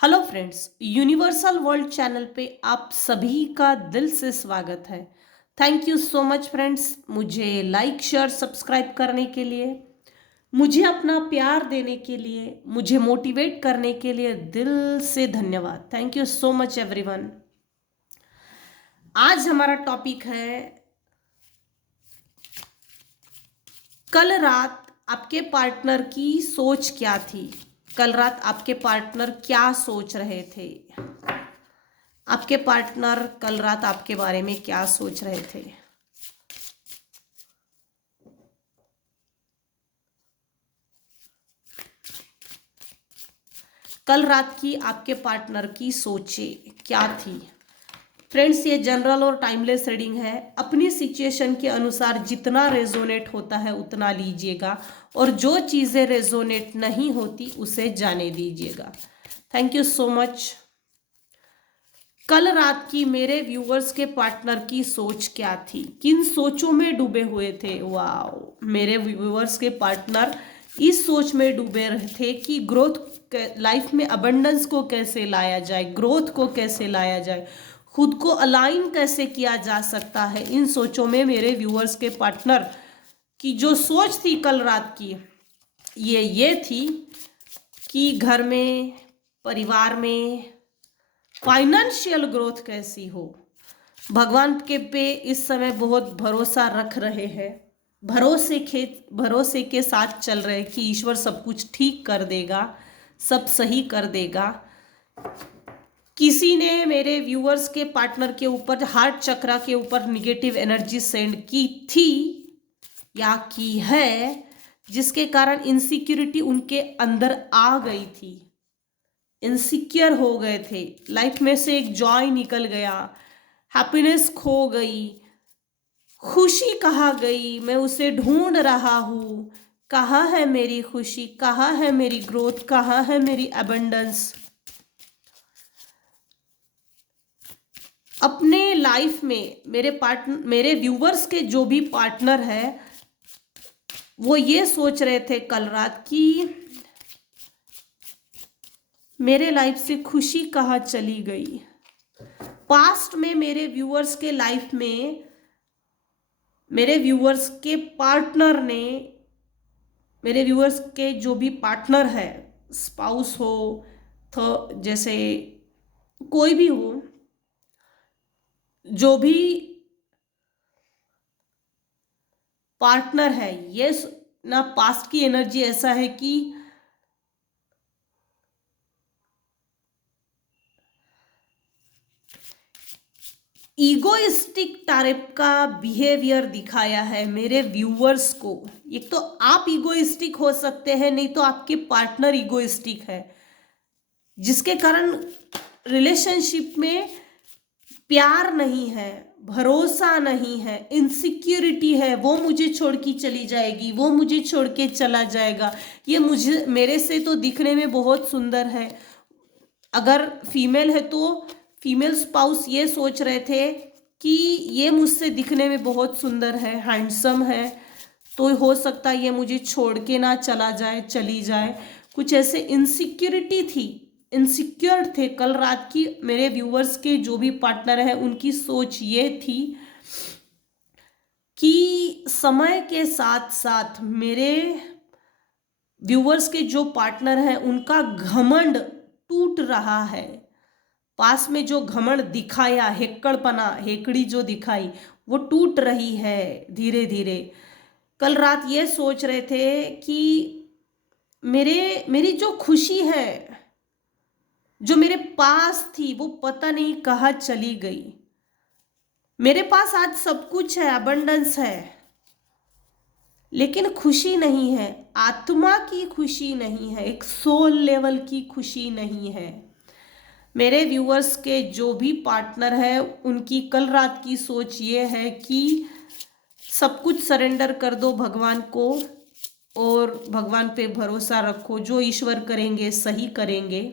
Hello friends, universal world channel पे आप सभी का दिल से स्वागत है। Thank you so much friends, मुझे लाइक शेयर सब्सक्राइब करने के लिए, मुझे अपना प्यार देने के लिए, मुझे मोटिवेट करने के लिए दिल से धन्यवाद। Thank you so much everyone. आज हमारा टॉपिक है, कल रात आपके पार्टनर की सोच क्या थी। कल रात आपके पार्टनर क्या सोच रहे थे। आपके पार्टनर कल रात आपके बारे में क्या सोच रहे थे। कल रात की आपके पार्टनर की सोचें क्या थी। फ्रेंड्स, ये जनरल और टाइमलेस रीडिंग है। अपनी सिचुएशन के अनुसार जितना रेजोनेट होता है उतना लीजिएगा, और जो चीज़ें रेजोनेट नहीं होती उसे जाने दीजिएगा। Thank you so much. कल रात की मेरे व्यूअर्स के पार्टनर की सोच क्या थी, किन सोचों में डूबे हुए थे। वाह, मेरे व्यूअर्स के पार्टनर इस सोच में डूबे रहे थे कि ग्रोथ लाइफ में अबंडेंस को कैसे लाया जाए, ग्रोथ को कैसे लाया जाए, खुद को अलाइन कैसे किया जा सकता है। इन सोचों में मेरे व्यूअर्स के पार्टनर की जो सोच थी कल रात की, ये थी कि घर में, परिवार में फाइनेंशियल ग्रोथ कैसी हो। भगवान के पे इस समय बहुत भरोसा रख रहे हैं, भरोसे के साथ चल रहे हैं कि ईश्वर सब कुछ ठीक कर देगा, सब सही कर देगा। किसी ने मेरे व्यूअर्स के पार्टनर के ऊपर, हार्ट चक्रा के ऊपर निगेटिव एनर्जी सेंड की थी या की है, जिसके कारण इनसिक्योरिटी उनके अंदर आ गई थी। इनसिक्योर हो गए थे, लाइफ में से एक जॉय निकल गया, हैप्पीनेस खो गई, खुशी कहाँ गई, मैं उसे ढूंढ रहा हूँ। कहाँ है मेरी खुशी, कहाँ है मेरी ग्रोथ, कहाँ है मेरी अबंडेंस। अपने लाइफ में मेरे व्यूवर्स के जो भी पार्टनर है, वो ये सोच रहे थे कल रात कि मेरे लाइफ से खुशी कहाँ चली गई। पास्ट में मेरे व्यूअर्स के लाइफ में, मेरे व्यूअर्स के पार्टनर ने, मेरे व्यूअर्स के जो भी पार्टनर है, स्पाउस हो तो जैसे कोई भी हो, जो भी पार्टनर है, ये ना पास्ट की एनर्जी ऐसा है कि ईगोइस्टिक टाइप का बिहेवियर दिखाया है मेरे व्यूअर्स को। एक तो आप ईगोइस्टिक हो सकते हैं, नहीं तो आपके पार्टनर ईगोइस्टिक है, जिसके कारण रिलेशनशिप में प्यार नहीं है, भरोसा नहीं है, इनसिक्योरिटी है। वो मुझे छोड़ के चली जाएगी, वो मुझे छोड़ के चला जाएगा। ये मुझे, मेरे से तो दिखने में बहुत सुंदर है। अगर फीमेल है तो फीमेल स्पाउस ये सोच रहे थे कि ये मुझसे दिखने में बहुत सुंदर है, हैंडसम है, तो हो सकता है ये मुझे छोड़ के ना चला जाए, चली जाए। कुछ ऐसे इनसिक्योरिटी थी, इनसिक्योर थे कल रात की मेरे व्यूवर्स के जो भी पार्टनर है, उनकी सोच ये थी कि समय के साथ साथ मेरे व्यूवर्स के जो पार्टनर हैं उनका घमंड टूट रहा है। पास में जो घमंड दिखाया, हेक्कड़पना, हेकड़ी जो दिखाई, वो टूट रही है धीरे धीरे। कल रात ये सोच रहे थे कि मेरी जो खुशी है, जो मेरे पास थी, वो पता नहीं कहाँ चली गई। मेरे पास आज सब कुछ है, अबंडेंस है, लेकिन खुशी नहीं है, आत्मा की खुशी नहीं है, एक सोल लेवल की खुशी नहीं है। मेरे व्यूअर्स के जो भी पार्टनर है, उनकी कल रात की सोच ये है कि सब कुछ सरेंडर कर दो भगवान को, और भगवान पे भरोसा रखो, जो ईश्वर करेंगे सही करेंगे।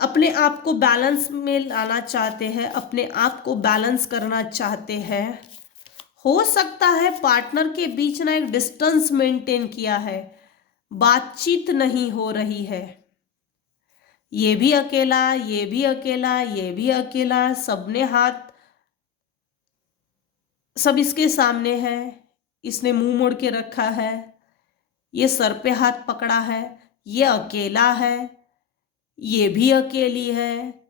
अपने आप को बैलेंस में लाना चाहते हैं, अपने आप को बैलेंस करना चाहते हैं। हो सकता है पार्टनर के बीच ना एक डिस्टेंस मेंटेन किया है, बातचीत नहीं हो रही है। ये भी अकेला, ये भी अकेला, ये भी अकेला, सबने हाथ, सब इसके सामने है, इसने मुंह मोड़ के रखा है, ये सर पे हाथ पकड़ा है, ये अकेला है, ये भी अकेली है,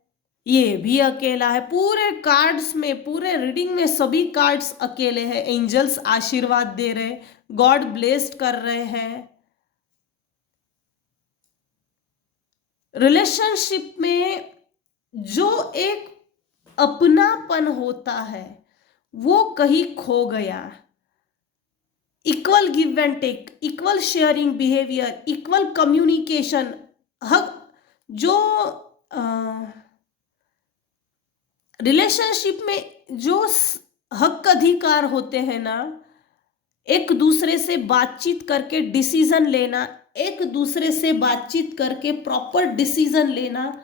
ये भी अकेला है। पूरे कार्ड्स में, पूरे रीडिंग में सभी कार्ड्स अकेले हैं। एंजल्स आशीर्वाद दे रहे, गॉड ब्लेस्ड कर रहे हैं। रिलेशनशिप में जो एक अपनापन होता है वो कहीं खो गया। Equal give and take, equal sharing behaviour, equal communication, हक, जो रिलेशनशिप में जो हक अधिकार होते हैं ना, एक दूसरे से बातचीत करके डिसीजन लेना, एक दूसरे से बातचीत करके प्रॉपर डिसीजन लेना,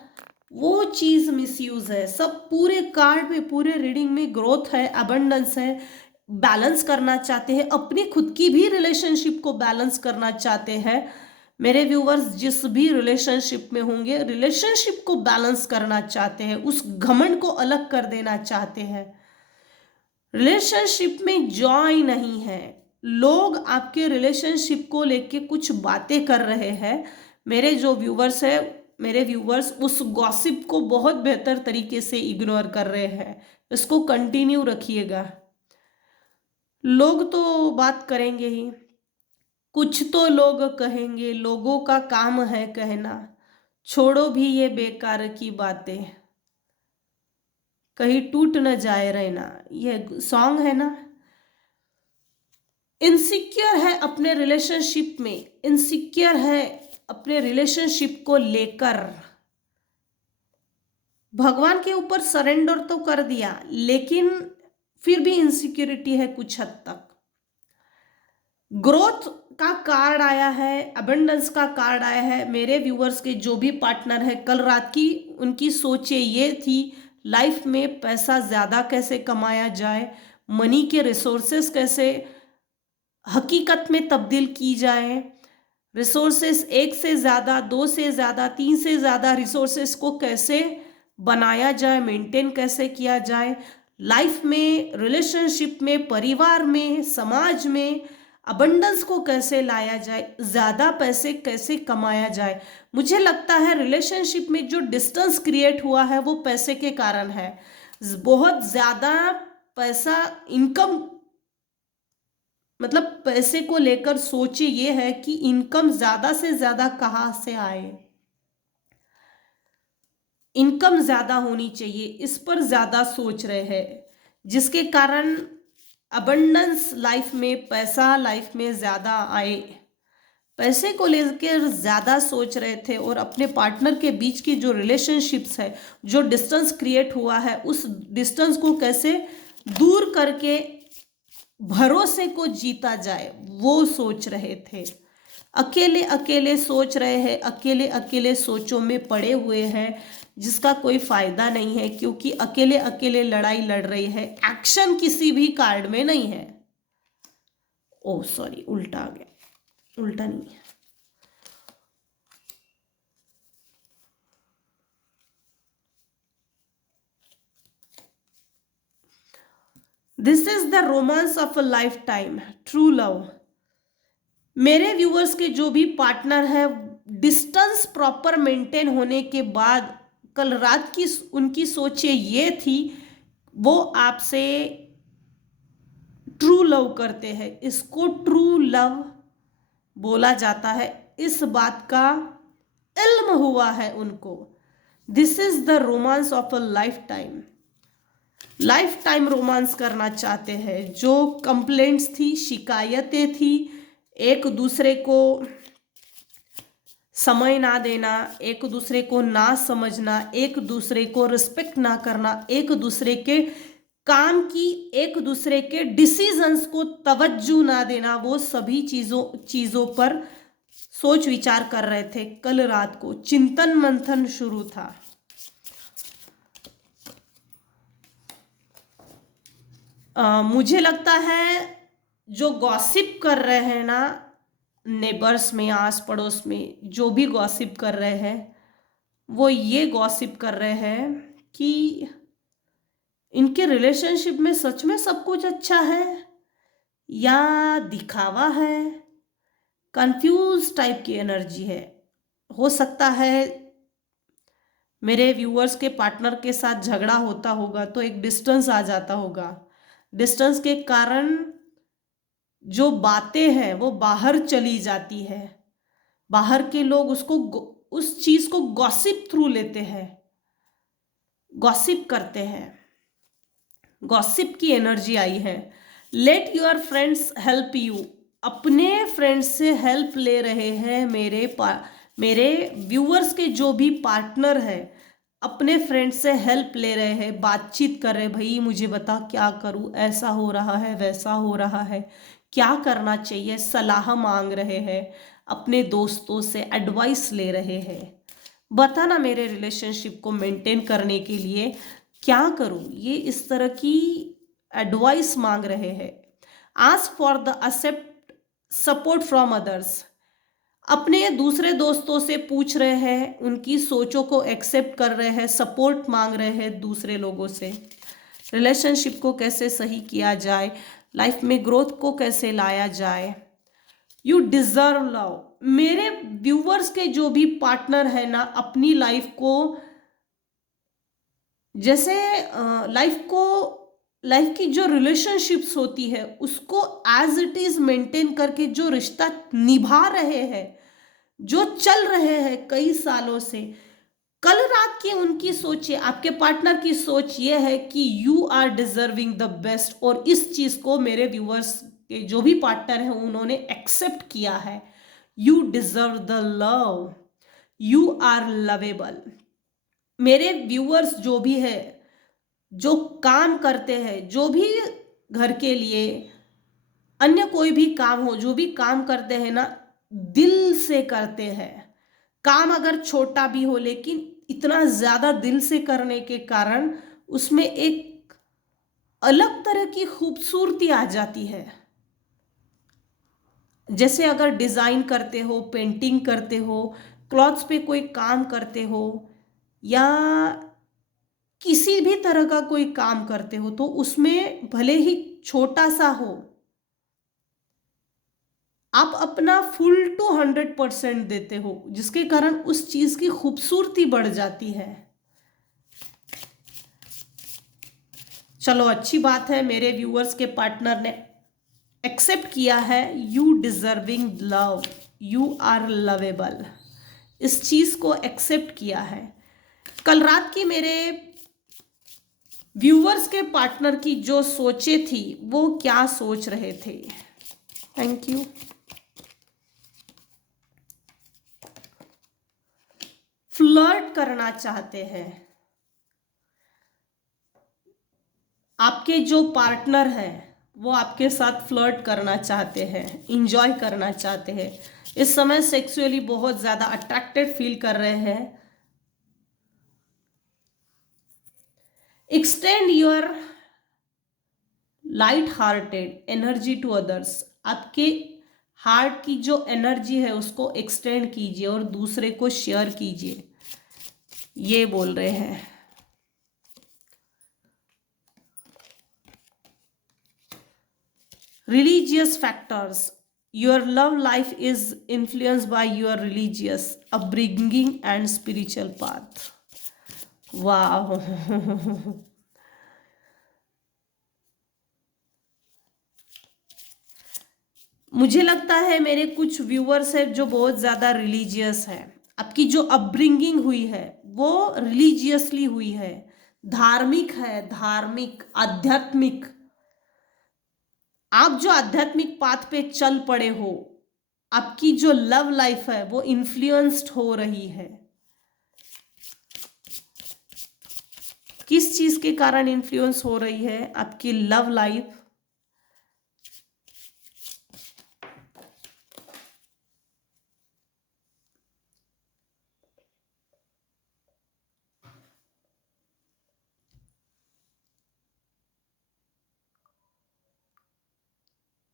वो चीज मिसयूज है। सब पूरे कार्ड में, पूरे रीडिंग में ग्रोथ है, अबंडेंस है, बैलेंस करना चाहते हैं, अपनी खुद की भी रिलेशनशिप को बैलेंस करना चाहते हैं। मेरे व्यूवर्स जिस भी रिलेशनशिप में होंगे, रिलेशनशिप को बैलेंस करना चाहते हैं, उस घमंड को अलग कर देना चाहते हैं। रिलेशनशिप में जॉय नहीं है। लोग आपके रिलेशनशिप को लेके कुछ बातें कर रहे हैं। मेरे जो व्यूवर्स है, मेरे व्यूवर्स उस गॉसिप को बहुत बेहतर तरीके से इग्नोर कर रहे हैं। इसको कंटिन्यू रखिएगा। लोग तो बात करेंगे ही, कुछ तो लोग कहेंगे, लोगों का काम है कहना। छोड़ो भी ये बेकार की बातें, कहीं टूट न जाए रहना, ये सॉन्ग है ना। इनसिक्योर है अपने रिलेशनशिप में, इनसिक्योर है अपने रिलेशनशिप को लेकर। भगवान के ऊपर सरेंडर तो कर दिया, लेकिन फिर भी इनसिक्योरिटी है कुछ हद तक। ग्रोथ का कार्ड आया है, अबंडेंस का कार्ड आया है। मेरे व्यूअर्स के जो भी पार्टनर है, कल रात की उनकी सोचें ये थी, लाइफ में पैसा ज़्यादा कैसे कमाया जाए, मनी के रिसोर्सेस कैसे हकीकत में तब्दील की जाए, रिसोर्सेस एक से ज़्यादा, दो से ज़्यादा, तीन से ज़्यादा रिसोर्सेस को कैसे बनाया जाए, मेंटेन कैसे किया जाए, लाइफ में, रिलेशनशिप में, परिवार में, समाज में अबंडेंस को कैसे लाया जाए, ज़्यादा पैसे कैसे कमाया जाए। मुझे लगता है रिलेशनशिप में जो डिस्टेंस क्रिएट हुआ है वो पैसे के कारण है। बहुत ज़्यादा पैसा, इनकम, मतलब पैसे को लेकर सोचे ये है कि इनकम ज़्यादा से ज़्यादा कहाँ से आए, इनकम ज़्यादा होनी चाहिए, इस पर ज़्यादा सोच रहे हैं, जिसके कारण अबंडेंस लाइफ में, पैसा लाइफ में ज़्यादा आए। पैसे को लेकर ज़्यादा सोच रहे थे और अपने पार्टनर के बीच की जो रिलेशनशिप्स है, जो डिस्टेंस क्रिएट हुआ है, उस डिस्टेंस को कैसे दूर करके भरोसे को जीता जाए वो सोच रहे थे। अकेले अकेले सोच रहे हैं, अकेले अकेले सोचों में पड़े हुए हैं, जिसका कोई फायदा नहीं है, क्योंकि अकेले अकेले लड़ाई लड़ रही है, एक्शन किसी भी कार्ड में नहीं है। ओ सॉरी, उल्टा आ गया, उल्टा नहीं है। This is the romance of a life time, true love. मेरे व्यूअर्स के जो भी पार्टनर है, डिस्टेंस प्रॉपर मेंटेन होने के बाद कल रात की उनकी सोचे ये थी, वो आपसे ट्रू लव करते हैं। इसको ट्रू लव बोला जाता है, इस बात का इल्म हुआ है उनको। This is the romance of a life time. Life time romance करना चाहते हैं। जो कंप्लेंट्स थी, शिकायतें थी, एक दूसरे को समय ना देना, एक दूसरे को ना समझना, एक दूसरे को रिस्पेक्ट ना करना, एक दूसरे के काम की, एक दूसरे के डिसीजंस को तवज्जो ना देना, वो सभी चीज़ों पर सोच विचार कर रहे थे। कल रात को चिंतन मंथन शुरू था। मुझे लगता है जो गॉसिप कर रहे हैं ना, नेबर्स में, आस पड़ोस में जो भी गॉसिप कर रहे हैं वो ये गॉसिप कर रहे हैं कि इनके रिलेशनशिप में सच में सब कुछ अच्छा है या दिखावा है। कंफ्यूज टाइप की एनर्जी है। हो सकता है मेरे व्यूअर्स के पार्टनर के साथ झगड़ा होता होगा तो एक डिस्टेंस आ जाता होगा। डिस्टेंस के कारण जो बातें हैं वो बाहर चली जाती है। बाहर के लोग उस चीज को गॉसिप थ्रू लेते हैं, गॉसिप करते हैं। गॉसिप की एनर्जी आई है। Let your friends help you. अपने फ्रेंड्स से हेल्प ले रहे हैं मेरे व्यूअर्स के जो भी पार्टनर है, अपने फ्रेंड्स से हेल्प ले रहे हैं, बातचीत कर रहे, भाई मुझे बता क्या करूं, ऐसा हो रहा है वैसा हो रहा है, क्या करना चाहिए, सलाह मांग रहे हैं, अपने दोस्तों से एडवाइस ले रहे हैं। बता ना मेरे रिलेशनशिप को मेंटेन करने के लिए क्या करूं, ये इस तरह की एडवाइस मांग रहे हैं। Ask for the accept support from others. अपने दूसरे दोस्तों से पूछ रहे हैं, उनकी सोचों को एक्सेप्ट कर रहे हैं, सपोर्ट मांग रहे हैं दूसरे लोगों से। रिलेशनशिप को कैसे सही किया जाए, लाइफ में ग्रोथ को कैसे लाया जाए। You deserve love. मेरे व्यूवर्स के जो भी पार्टनर है ना, अपनी लाइफ को जैसे लाइफ की जो रिलेशनशिप्स होती है उसको एज इट इज मेंटेन करके जो रिश्ता निभा रहे हैं, जो चल रहे हैं कई सालों से। कल रात की उनकी सोच, आपके पार्टनर की सोच ये है कि you are deserving the best, और इस चीज को मेरे व्यूअर्स के जो भी पार्टनर हैं उन्होंने एक्सेप्ट किया है। You deserve the love, you are lovable. मेरे व्यूअर्स जो भी है, जो काम करते हैं, जो भी घर के लिए अन्य कोई भी काम हो, जो भी काम करते हैं ना, दिल से करते हैं। काम अगर छोटा भी हो लेकिन इतना ज्यादा दिल से करने के कारण उसमें एक अलग तरह की खूबसूरती आ जाती है। जैसे अगर डिजाइन करते हो, पेंटिंग करते हो, क्लॉथ्स पे कोई काम करते हो या किसी भी तरह का कोई काम करते हो, तो उसमें भले ही छोटा सा हो, आप अपना फुल टू 100% देते हो, जिसके कारण उस चीज की खूबसूरती बढ़ जाती है। चलो अच्छी बात है, मेरे व्यूअर्स के पार्टनर ने एक्सेप्ट किया है। You deserving love, you are lovable, इस चीज को एक्सेप्ट किया है। कल रात की मेरे व्यूअर्स के पार्टनर की जो सोचे थी वो क्या सोच रहे थे। Thank you. फ्लर्ट करना चाहते हैं। आपके जो पार्टनर है वो आपके साथ फ्लर्ट करना चाहते हैं, इंजॉय करना चाहते हैं। इस समय सेक्सुअली बहुत ज्यादा अट्रैक्टेड फील कर रहे हैं। Extend your light hearted energy to others. आपके हार्ट की जो एनर्जी है उसको एक्सटेंड कीजिए और दूसरे को शेयर कीजिए, ये बोल रहे हैं। Religious factors. Your love life is influenced by your religious upbringing and spiritual path. Wow. मुझे लगता है मेरे कुछ व्यूअर्स हैं जो बहुत ज़्यादा रिलीजियस है। आपकी जो अपब्रिंगिंग हुई है वो रिलीजियसली हुई है, धार्मिक है, धार्मिक आध्यात्मिक। आप जो आध्यात्मिक पाथ पे चल पड़े हो, आपकी जो लव लाइफ है वो इन्फ्लुएंस्ड हो रही है। किस चीज के कारण इन्फ्लुएंस हो रही है? आपकी लव लाइफ